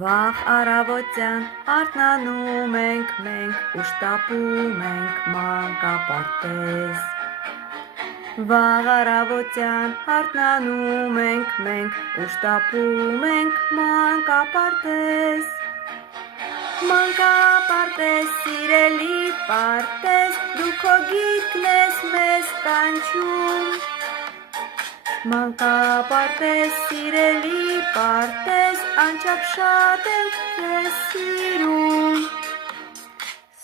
Վաղ առավոտյան արթնանում ենք մենք ու շտապում ենք մանկապարտեզ։ Վաղ առավոտյան արթնանում ենք մենք ու շտապում ենք մանկապարտեզ։ Մանկապարտեզ, սիրելի պարտեզ, դու քո գիրկն ես մեզ կանչում։ Մանկապարտեզ, սիրելի պարտեզ, անչափ շատ ենք քեզ սիրում։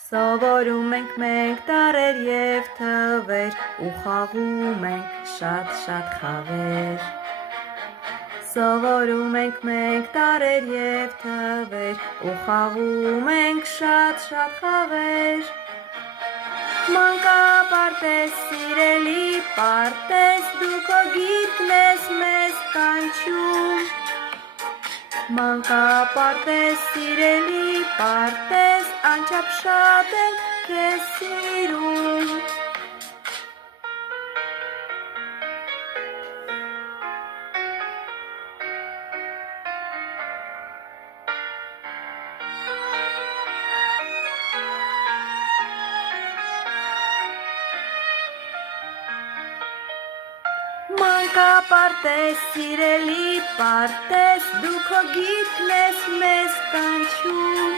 Սովորում ենք մենք տառեր և թվեր ու խաղում ենք շատ խաղեր։ Սովորում ենք մենք տառեր և թվեր ու խաղում ենք շատ խաղեր։ Մանկապարտեզ, սիրելի պարտեզ, դու քո գիրկն ես մեզ կանչում։ Մանկապարտեզ, սիրելի պարտեզ, անչափ շատ ենք քեզ սիրում։ Մանկապարտեզ, սիրելի պարտեզ, դու քո գիրկն ես մեզ կանչում։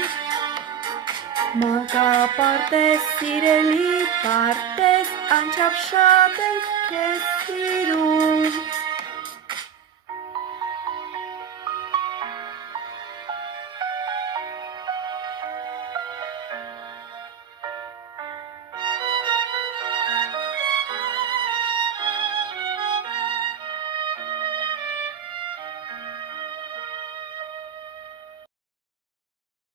Մանկապարտեզ, սիրելի պարտեզ, անչափ շատ ենք քեզ սիրում։